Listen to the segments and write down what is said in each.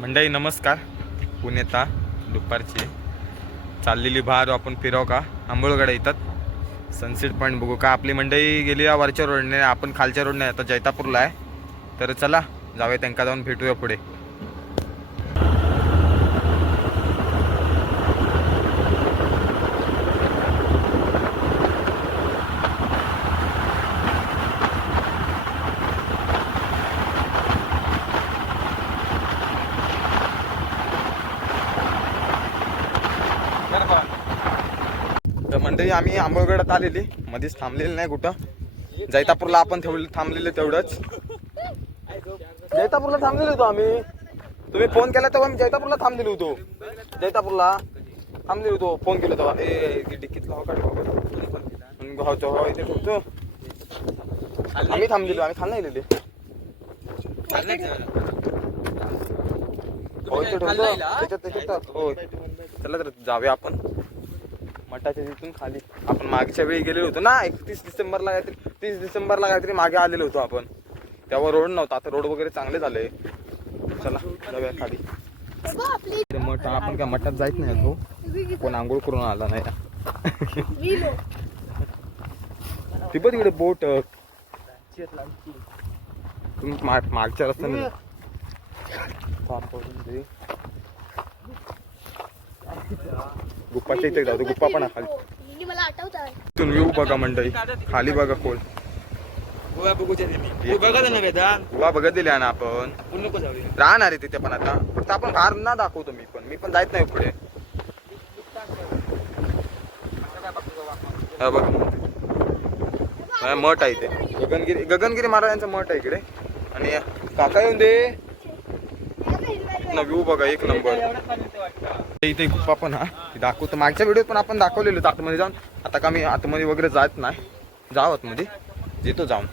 मंडई नमस्कार. पुणेता दुपारची. चाललेली बाहेर आपण फिराव का? आंबोळगडा येतात. सनसेट पॉईंट बघू का? आपली मंडई गेली या वरच्या रोडने आपण खालच्या रोडने आता जैतापूरला आहे. तर चला जाऊया त्यांका जाऊन भेटूया पुढे तर मंडळी आम्ही आंबोळगडात आलेली. मध्येच थांबलेली नाही कुठं. जैतापूरला आपण ठेवले थांबलेले तेवढंच. जैतापूरला थांबलेलो होतो आम्ही. तुम्ही फोन केला तेव्हा मी जैतापूरला थांबलेलो होतो. जैतापूरला थांबलेलो होतो. फोन केला तेव्हा. ए डिक्कीतला हो हो इथे ठेवतो आम्ही थांबलेलो आम्ही हो इथे ठेवतो. त्याच्यात त्याच्यात होय चला तर जाऊया आपण. मठाच्या तिथून खाली. आपण मागच्या वेळी गेलेलो होतो ना एकतीस डिसेंबरला काहीतरी तीस डिसेंबरला काहीतरी मागे आलेलो होतो आपण. तेव्हा रोड नव्हता आता रोड वगैरे चांगले झाले. चला जाऊया खाली. मठ आपण काय मठात जायच नाही तो कोण आंघोळ करून आला नाही. ती पण तिकडे बोट तुम्ही मागच्या रस्त्याने गुप्पाच्या इथे जाऊ गुप्पा पण खाली. मला आठवत बघा मंडळी खाली बघा कोण गोवा बघत दिली ना आपण. राहणार आहे तिथे पण आता. फक्त आपण कार ना दाखवतो मी पण. मी पण जायत नाही पुढे. हा बघ. मठ आहे इथे. गगनगिरी गगनगिरी महाराजांचा मठ आहे इकडे. आणि काका येऊन दे. व्ह्यू बघा एक नंबर इथे गुप्पा पण हा. ते दाखवतो मागच्या व्हिडिओत पण आपण दाखवलेलो आतमध्ये जाऊन. आता का मी आतमध्ये वगैरे जात नाही. जाऊ आतमध्ये. येतो जाऊन.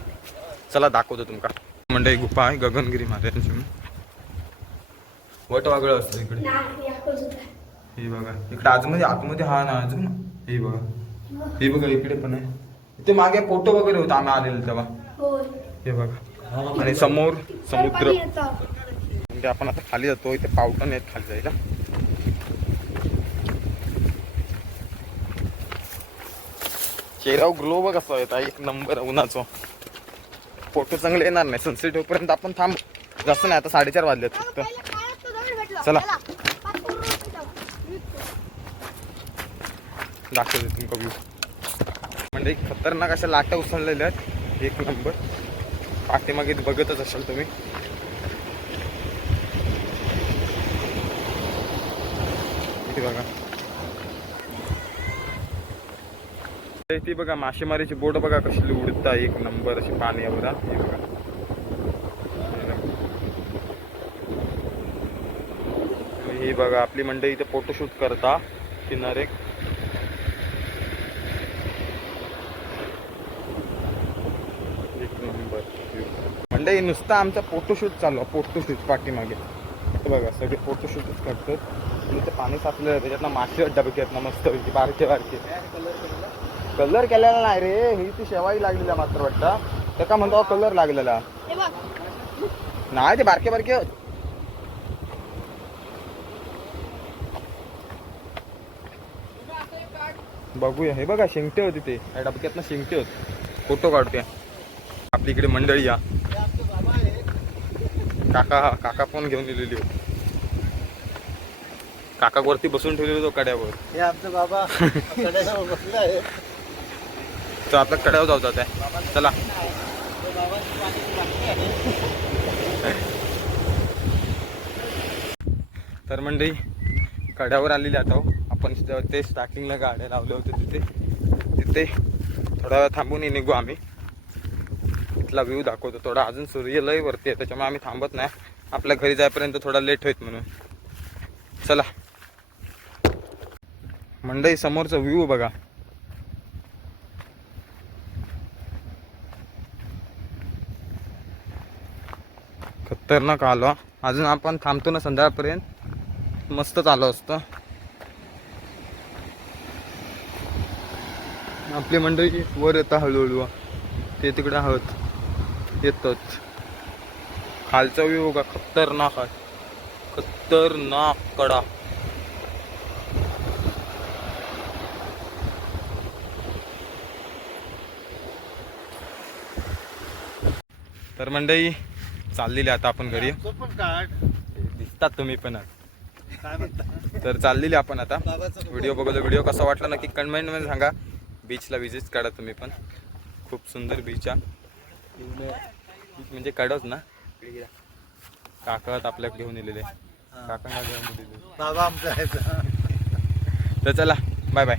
चला दाखवतो तुमका. मंडळी गुप्पा आहे गगनगिरी महाराजांची वट वागळ असतं इकडे. हे बघा. इकडे आतमध्ये आतमध्ये हा ना अजून. हे बघा. हे बघा इकडे पण आहे. इथे मागे फोटो वगैरे होता आम्ही आलेलो तेव्हा. हे बघा. आणि समोर समुद्र. म्हणजे आपण आता खाली जातो इथे पावटन आहेत खाली जायला. चेहराव ग्लो बघ असा येत एक नंबर उन्हाचं. फोटो चांगले येणार नाही. सनसेट होईपर्यंत आपण थांब. जास्त नाही आता साडेचार वाजलेत फक्त. चला. दाखवते तुमका व्ह्यू म्हणजे एक खतरनाक अशा लाटा उसळलेल्या आहेत. एक नंबर पाठीमागे बघतच असाल तुम्ही. बघा. ते ती बघा मासेमारीची बोट बघा कशी उडता एक नंबर अशी पाण्यावर हे बघा. ही बघा आपली मंडळी इथे फोटोशूट करता. किनारे. एक मंडळी नुसता आमचा फोटोशूट चालू आहे. फोटोशूट पाठीमागे. हे बघा सगळे फोटोशूटच करतात. आणि ते पाणी साचलेलं त्याच्यातनं मासे अड्डा बघितलं ना मस्त पैकी बारके बारके. कलर केलेला नाही रे ही ती शेवाई लागलेला मात्र वाटतं. त्या का म्हणतो कलर लागलेला. नाही ते बारके बारके. बघूया हे बघा शिंगटे होते ते. डबक्यातनं शिंगटे होत. फोटो काढते आपली इकडे मंडळी या. काका काका पण घेऊन दिलेली होती. काका वरती बसून ठेवलेलो तो कड्यावर. हे आमचं बाबा कड्याजवळ बसला आहे. तो आपल्या कड्यावर जाऊ जात आहे चला. तर मंडळी कड्यावर आलेली आता हो. आपण ते स्टार्टिंगला गाड्या लावल्या होत्या तिथे तिथे थोडा वेळ थांबून निघू आम्ही. इथला व्ह्यू दाखवतो. थोडा अजून सूर्य लय वरती आहे त्याच्यामुळे आम्ही थांबत नाही. आपल्या घरी जायपर्यंत थोडा लेट होईल म्हणून. चला. मंडई समोरचा व्ह्यू बघा. खतरनाक आलो. अजून आपण थांबतो ना संध्याकाळपर्यंत. मस्तच आलो असतं. आपली मंडळी वर येतं हळूहळू. ते तिकडे आहोत येतच. खालचा व्ह्यू बघा खतरनाक आहे. खतरनाक कडा. तर मंडळी चाललेली आता आपण घरी. दिसतात तुम्ही पण आज. काय म्हणता? तर चाललेली आपण आता. व्हिडिओ बघतो व्हिडिओ कसा वाटला नक्की कमेंटमध्ये सांगा बीचला विजिट काढा तुम्ही पण. खूप सुंदर बीच आहे. म्हणजे काढत ना. काकत आपल्या घेऊन येलेले काकांना घेऊन दिलेले. बाबा आमचा आहे तर चला बाय बाय